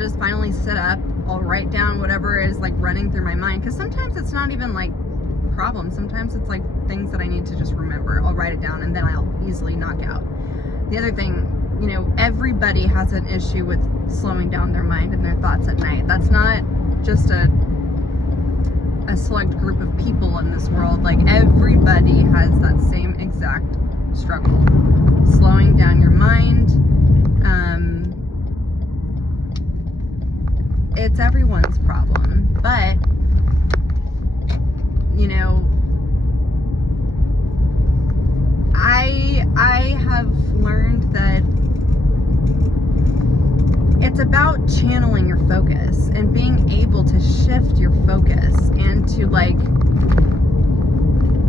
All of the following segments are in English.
just finally sit up, I'll write down whatever is like running through my mind, because sometimes it's not even like problems, sometimes it's like things that I need to just remember. I'll write it down and then I'll easily knock out. The other thing, you know, everybody has an issue with slowing down their mind and their thoughts at night. That's not just a select group of people in this world. Like, everybody has that same exact struggle. Slowing down your mind. It's everyone's problem. But, you know, I have learned that it's about channeling your focus and being able to shift your focus and to, like,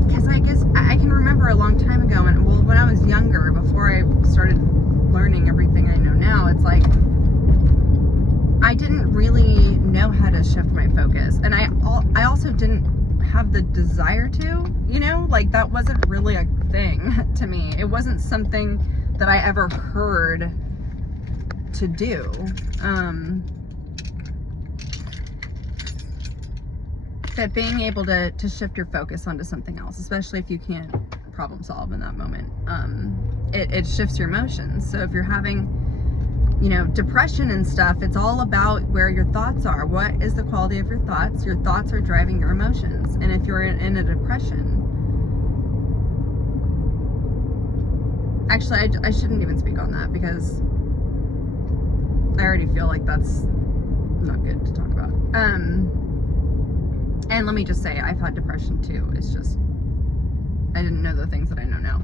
because I guess I can remember a long time ago, and well, when I was younger, before I started learning everything I know now, it's like I didn't really know how to shift my focus, and I also didn't have the desire to, you know, like, that wasn't really a thing to me. It wasn't something that I ever heard to do. That being able to shift your focus onto something else, especially if you can't problem solve in that moment, it shifts your emotions. So if you're having, you know, depression and stuff, it's all about where your thoughts are. What is the quality of your thoughts? Your thoughts are driving your emotions. And if you're in a depression, actually, I shouldn't even speak on that, because I already feel like that's not good to talk about. And let me just say, I've had depression too. It's just, I didn't know the things that I know now.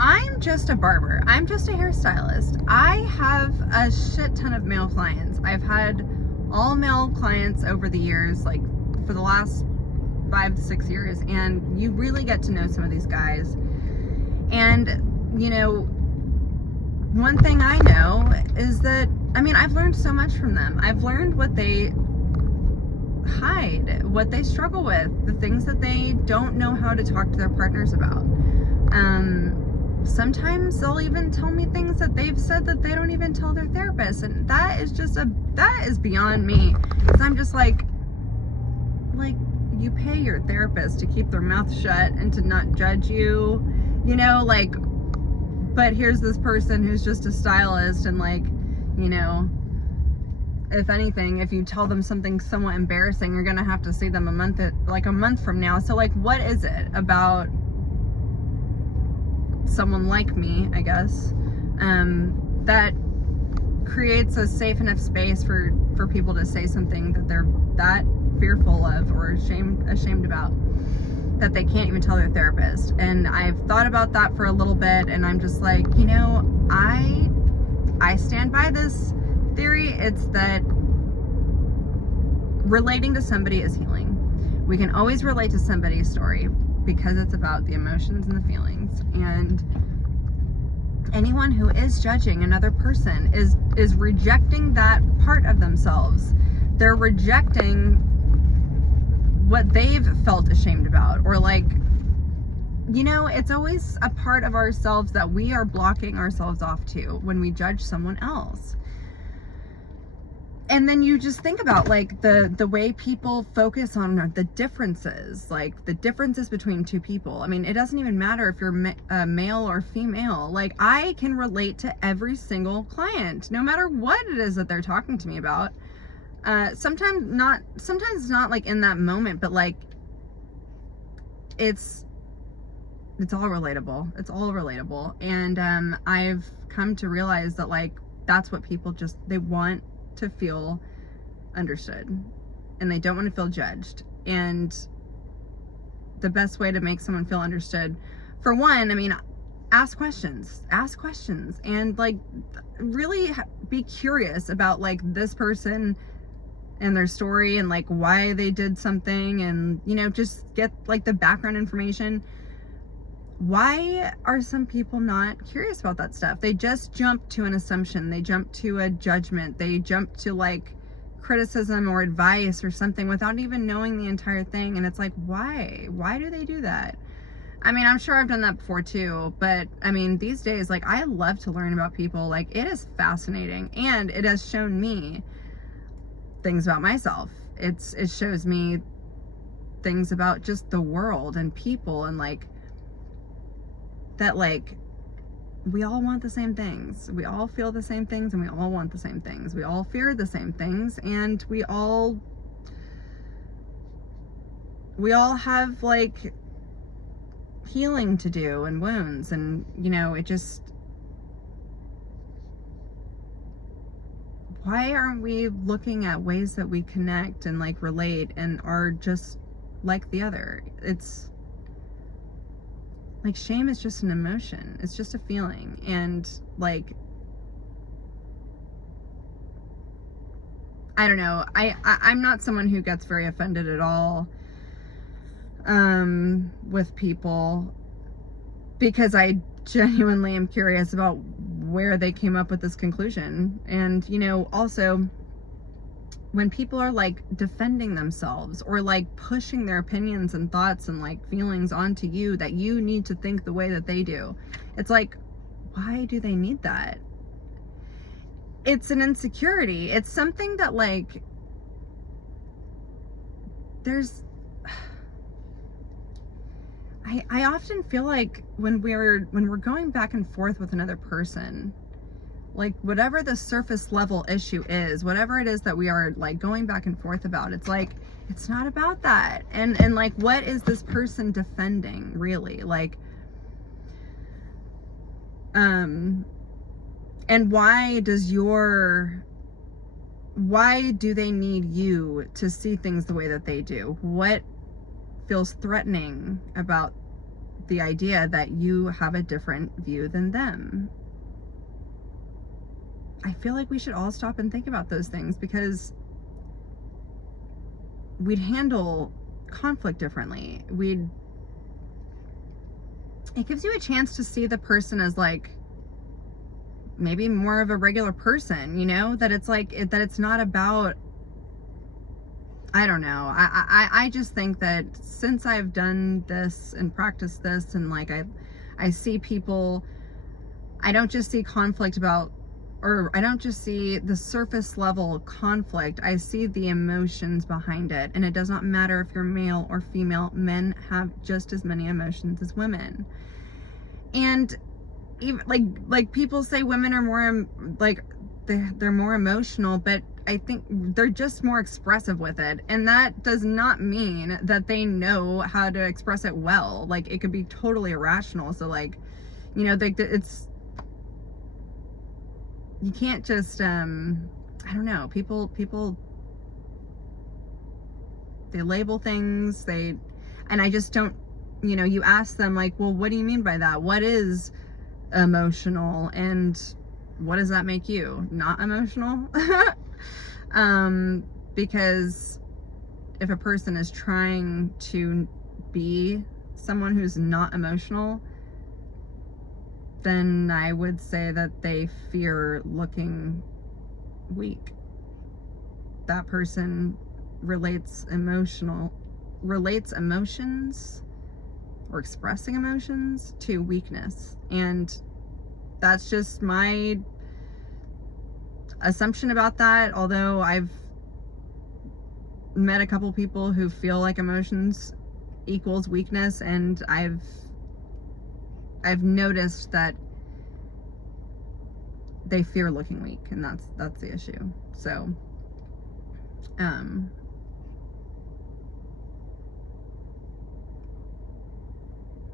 I'm just a barber. I'm just a hairstylist. I have a shit ton of male clients. I've had all male clients over the years, like for the last 5 to 6 years, and you really get to know some of these guys. And, you know, one thing I know is that, I mean, I've learned so much from them. I've learned what they hide, what they struggle with, the things that they don't know how to talk to their partners about. Sometimes they'll even tell me things that they've said that they don't even tell their therapist, and that is just that is beyond me. Because I'm just like, you pay your therapist to keep their mouth shut and to not judge you, you know, like, but here's this person who's just a stylist, and, like, you know, if anything, if you tell them something somewhat embarrassing, you're gonna have to see them a month from now. So, like, what is it about someone like me, I guess, that creates a safe enough space for people to say something that they're that fearful of or ashamed about, that they can't even tell their therapist? And I've thought about that for a little bit, and I'm just like, you know, I stand by this theory. It's that relating to somebody is healing. We can always relate to somebody's story because it's about the emotions and the feelings. And anyone who is judging another person is rejecting that part of themselves. They're rejecting what they've felt ashamed about, or, like, you know, it's always a part of ourselves that we are blocking ourselves off to when we judge someone else. And then you just think about, like, the way people focus on the differences, like the differences between two people. I mean, it doesn't even matter if you're male or female. Like, I can relate to every single client, no matter what it is that they're talking to me about. Sometimes it's not like in that moment, but, like, it's all relatable. It's all relatable. And I've come to realize that, like, that's what people they want to feel understood, and they don't want to feel judged. And the best way to make someone feel understood, for one, I mean, ask questions, and, like, really be curious about, like, this person and their story, and, like, why they did something, and, you know, just get, like, the background information. Why are some people not curious about that stuff? They just jump to an assumption. They jump to a judgment. They jump to, like, criticism or advice or something without even knowing the entire thing. And it's like, why? Why do they do that? I mean, I'm sure I've done that before too, but I mean, these days, like, I love to learn about people. Like, it is fascinating, and it has shown me things about myself. It shows me things about just the world and people, and like that, like, we all want the same things. We all feel the same things, and we all want the same things. We all fear the same things, and we all have like healing to do and wounds, and you know, it just, why aren't we looking at ways that we connect and like relate and are just like the other? It's like, shame is just an emotion. It's just a feeling. And like, I don't know. I'm not someone who gets very offended at all with people, because I genuinely am curious about where they came up with this conclusion. And, you know, also when people are like defending themselves or like pushing their opinions and thoughts and like feelings onto you, that you need to think the way that they do, it's like, why do they need that? It's an insecurity. It's something that like, there's, I often feel like when we're going back and forth with another person, like whatever the surface level issue is, whatever it is that we are like going back and forth about, it's like, it's not about that. And like, what is this person defending really? Like, and why do they need you to see things the way that they do? What feels threatening about the idea that you have a different view than them? I feel like we should all stop and think about those things, because we'd handle conflict differently. It gives you a chance to see the person as like maybe more of a regular person, you know, that it's like, that it's not about, I don't know. I just think that since I've done this and practiced this, and like I see people, I don't just see conflict about, or I don't just see the surface level conflict, I see the emotions behind it. And it does not matter if you're male or female, men have just as many emotions as women. And even like people say women are more like, they're more emotional, but I think they're just more expressive with it. And that does not mean that they know how to express it well. Like, it could be totally irrational. So like, you know, it's, you can't just, I don't know, people, they label things, and I just don't, you know, you ask them like, well, what do you mean by that? What is emotional? And what does that make you? Not emotional? Because if a person is trying to be someone who's not emotional, then I would say that they fear looking weak. That person relates emotions or expressing emotions to weakness. And that's just my assumption about that. Although I've met a couple people who feel like emotions equals weakness, and I've noticed that they fear looking weak, and that's the issue. So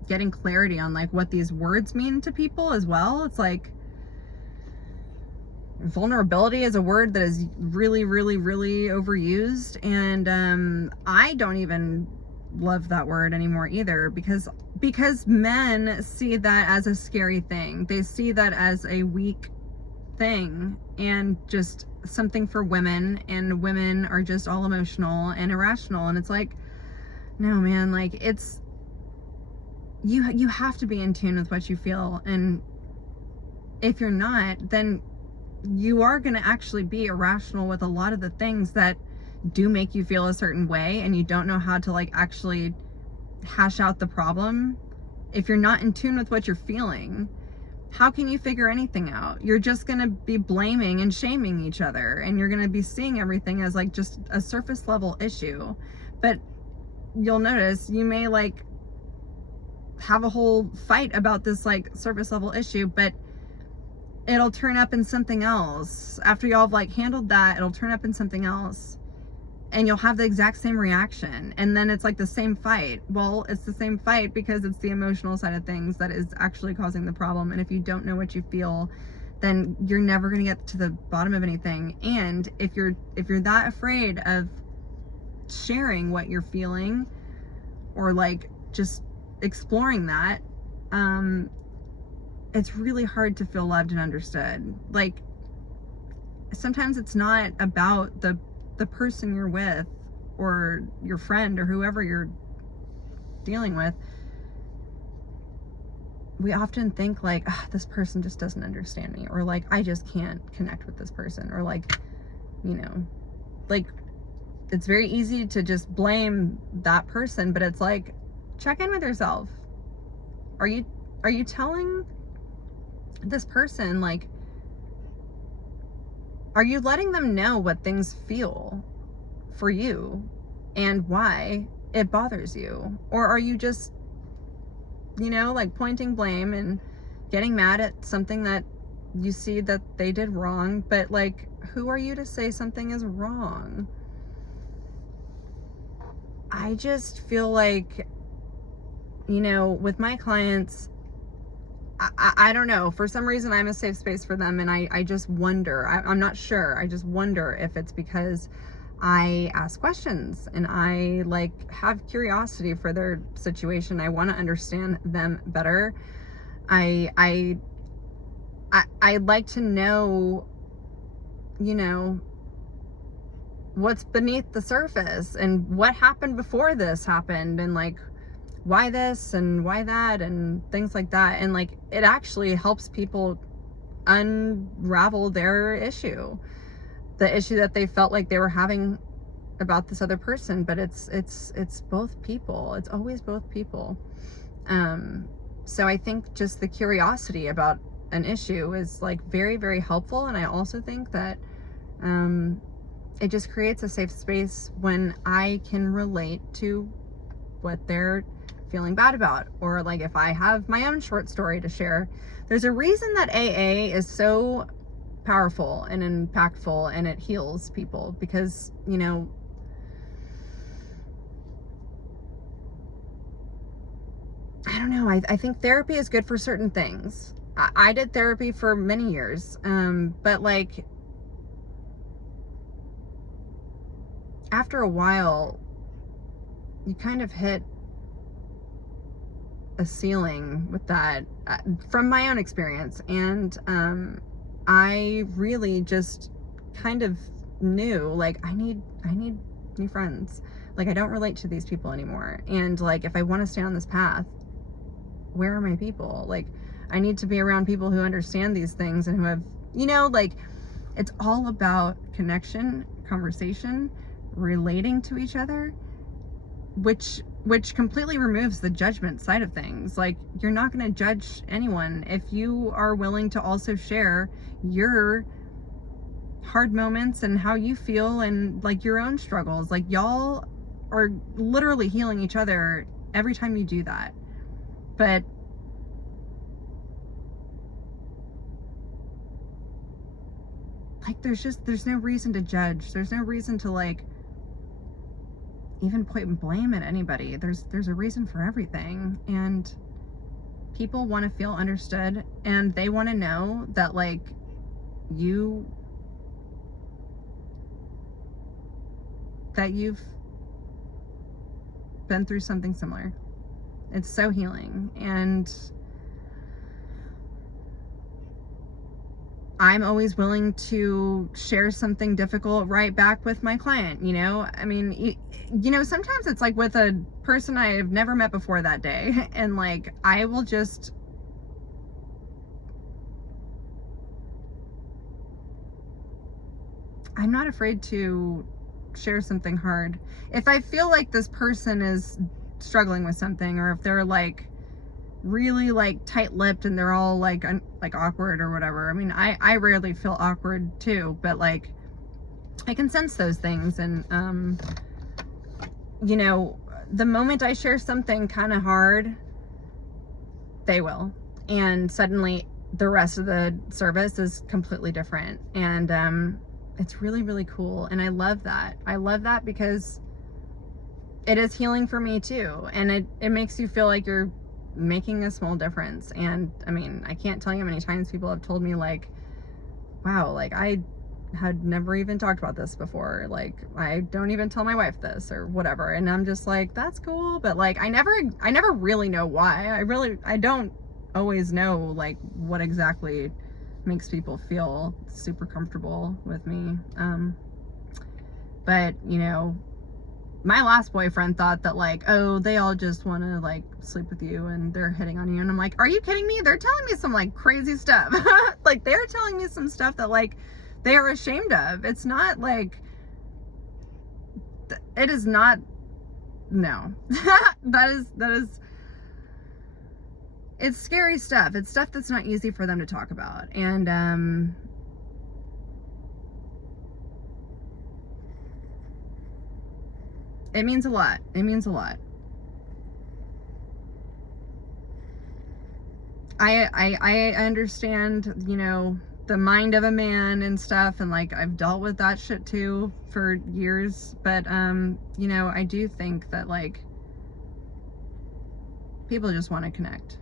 getting clarity on like what these words mean to people as well. It's like, vulnerability is a word that is really, really, really overused, and I don't even love that word anymore either, because men see that as a scary thing. They see that as a weak thing and just something for women, and women are just all emotional and irrational. And it's like, no man, like, it's, you have to be in tune with what you feel, and if you're not, then you are going to actually be irrational with a lot of the things that do make you feel a certain way, and you don't know how to like actually hash out the problem. if you're not in tune with what you're feeling, how can you figure anything out? You're just going to be blaming and shaming each other, and you're going to be seeing everything as like just a surface level issue. But you'll notice you may like have a whole fight about this like surface level issue, but it'll turn up in something else. After y'all have like handled that, it'll turn up in something else, and you'll have the exact same reaction, and then it's like the same fight. Well, it's the same fight because it's the emotional side of things that is actually causing the problem. And if you don't know what you feel, then you're never going to get to the bottom of anything. And if you're that afraid of sharing what you're feeling, or like just exploring that, it's really hard to feel loved and understood. Like, sometimes it's not about the person you're with, or your friend, or whoever you're dealing with. We often think like, this person just doesn't understand me, or like, I just can't connect with this person, or like, you know, like, it's very easy to just blame that person. But it's like, check in with yourself. Are you telling this person, like, are you letting them know what things feel for you and why it bothers you? Or are you just, you know, like pointing blame and getting mad at something that you see that they did wrong? But like, who are you to say something is wrong? I just feel like, you know, with my clients, I don't know, for some reason I'm a safe space for them, and I just wonder, I'm not sure, I just wonder if it's because I ask questions and I like have curiosity for their situation. I want to understand them better. I like to know, you know, what's beneath the surface and what happened before this happened, and like, why this and why that and things like that. And like, it actually helps people unravel their issue, the issue that they felt like they were having about this other person. But it's both people. It's always both people. So I think just the curiosity about an issue is like very, very helpful. And I also think that it just creates a safe space when I can relate to what they're feeling bad about. Or like, if I have my own short story to share, there's a reason that AA is so powerful and impactful, and it heals people. Because, you know, I don't know, I think therapy is good for certain things. I did therapy for many years, but like, after a while, you kind of hit a ceiling with that, from my own experience. And I really just kind of knew, like, I need new friends. Like, I don't relate to these people anymore. And like, if I want to stay on this path, where are my people? Like, I need to be around people who understand these things and who have, you know, like, it's all about connection, conversation, relating to each other, which completely removes the judgment side of things. Like, you're not going to judge anyone if you are willing to also share your hard moments and how you feel, and like your own struggles. Like, y'all are literally healing each other every time you do that. But like, there's no reason to judge. There's no reason to like even point blame at anybody. There's a reason for everything. And people want to feel understood, and they want to know that like you've been through something similar. It's so healing. And I'm always willing to share something difficult right back with my client, you know? I mean, you know, sometimes it's like with a person I've never met before that day, and like, I will just, I'm not afraid to share something hard. If I feel like this person is struggling with something, or if they're like really like tight-lipped and they're all like like awkward or whatever. I mean, I rarely feel awkward too, but like I can sense those things. And you know, the moment I share something kind of hard, they will, and suddenly the rest of the service is completely different. And it's really, really cool, and I love that. I love that because it is healing for me too, and it makes you feel like you're making a small difference. And I mean, I can't tell you how many times people have told me like, wow, like I had never even talked about this before, like I don't even tell my wife this or whatever. And I'm just like, that's cool, but like I never really know why. I don't always know like what exactly makes people feel super comfortable with me. But you know, my last boyfriend thought that like, oh, they all just want to like sleep with you and they're hitting on you. And I'm like, are you kidding me? They're telling me some like crazy stuff. Like they're telling me some stuff that like they are ashamed of. It's not like, it is not, no. that is, it's scary stuff. It's stuff that's not easy for them to talk about. And it means a lot. It means a lot. I understand, you know, the mind of a man and stuff, and like I've dealt with that shit too for years. But you know, I do think that like people just want to connect.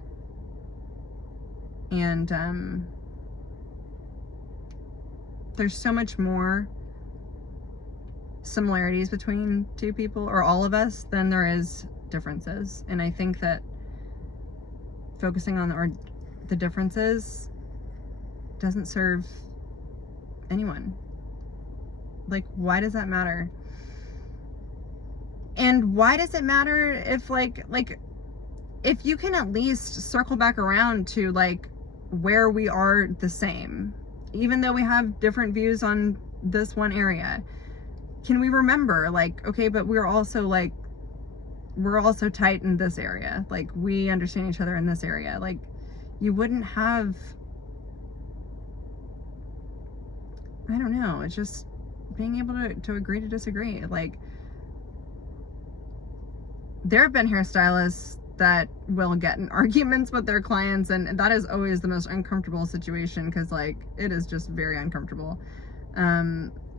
And there's so much more similarities between two people or all of us than there is differences. And I think that focusing on the differences doesn't serve anyone. Like, why does that matter? And why does it matter if like if you can at least circle back around to like where we are the same, even though we have different views on this one area? Can we remember like, okay, but we're also tight in this area, like we understand each other in this area. Like, you wouldn't have, I don't know, it's just being able to agree to disagree. Like, there have been hairstylists that will get in arguments with their clients, and that is always the most uncomfortable situation, because like it is just very uncomfortable.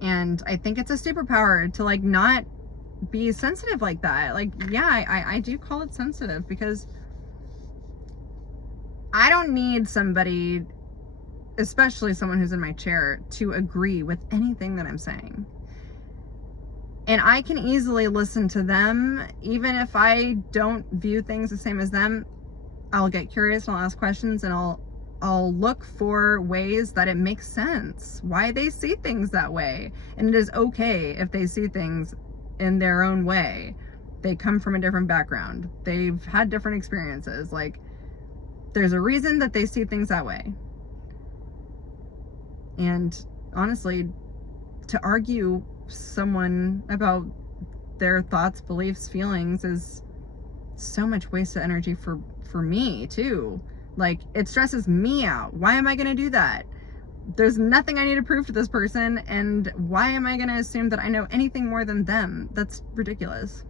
And I think it's a superpower to like not be sensitive like that. Like, yeah, I do call it sensitive, because I don't need somebody, especially someone who's in my chair, to agree with anything that I'm saying. And I can easily listen to them, even if I don't view things the same as them. I'll get curious and I'll ask questions, and I'll look for ways that it makes sense, why they see things that way. And it is okay if they see things in their own way. They come from a different background. They've had different experiences. Like, there's a reason that they see things that way. And honestly, to argue someone about their thoughts, beliefs, feelings is so much wasted energy for me too. Like, it stresses me out. Why am I going to do that? There's nothing I need to prove to this person, and why am I going to assume that I know anything more than them? That's ridiculous.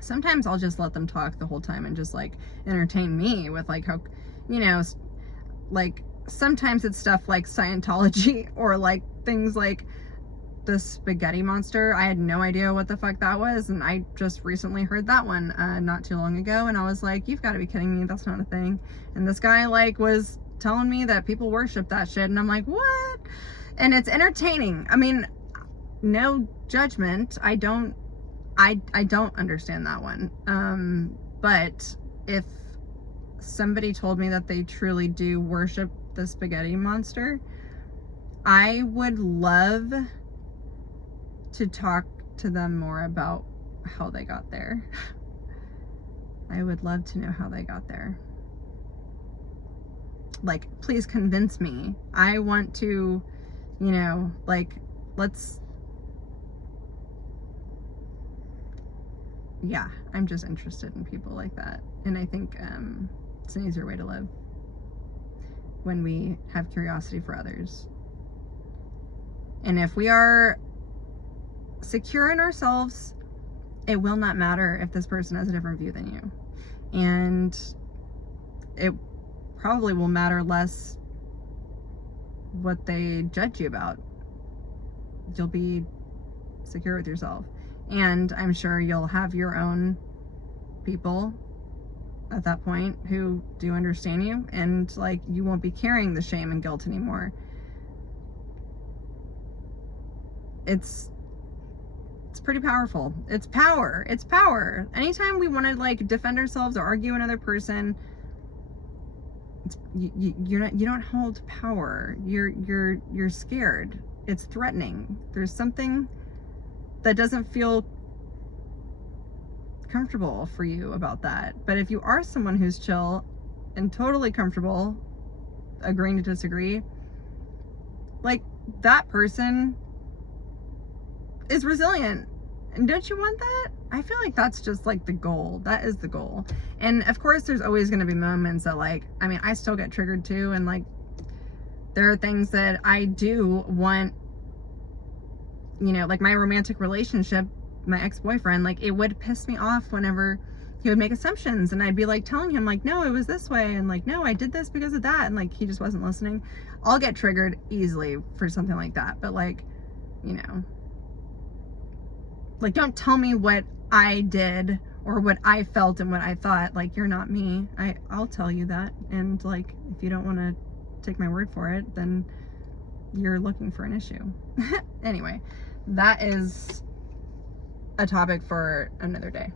Sometimes I'll just let them talk the whole time and just like entertain me with like how, you know, like sometimes it's stuff like Scientology or like things like the spaghetti monster. I had no idea what the fuck that was, and I just recently heard that one not too long ago, and I was like, you've got to be kidding me, that's not a thing. And this guy like was telling me that people worship that shit, and I'm like, what? And it's entertaining. I mean, no judgment. I don't understand that one. But if somebody told me that they truly do worship the spaghetti monster, I would love to talk to them more about how they got there. I would love to know how they got there. Like, please convince me. I want to, you know, like, yeah, I'm just interested in people like that. And I think It's an easier way to live when we have curiosity for others. And if we are secure in ourselves, it will not matter if this person has a different view than you. And it probably will matter less what they judge you about. You'll be secure with yourself. And I'm sure you'll have your own people at that point who do understand you, and like, you won't be carrying the shame and guilt anymore. It's pretty powerful. It's power. It's power. Anytime we want to like defend ourselves or argue another person, you don't hold power. You're scared. It's threatening. There's something that doesn't feel comfortable for you about that. But if you are someone who's chill and totally comfortable agreeing to disagree, like, that person is resilient. And don't you want that? I feel like that's just like the goal. That is the goal. And of course there's always going to be moments that, like, I mean, I still get triggered too, and like, there are things that I do want, you know, like my romantic relationship, my ex-boyfriend, like, it would piss me off whenever he would make assumptions, and I'd be like telling him like, no, it was this way, and like, no, I did this because of that, and like, he just wasn't listening. I'll get triggered easily for something like that. But like, you know, like, don't tell me what I did or what I felt and what I thought. Like, you're not me. I'll tell you that. And like, if you don't want to take my word for it, then you're looking for an issue. Anyway, that is a topic for another day.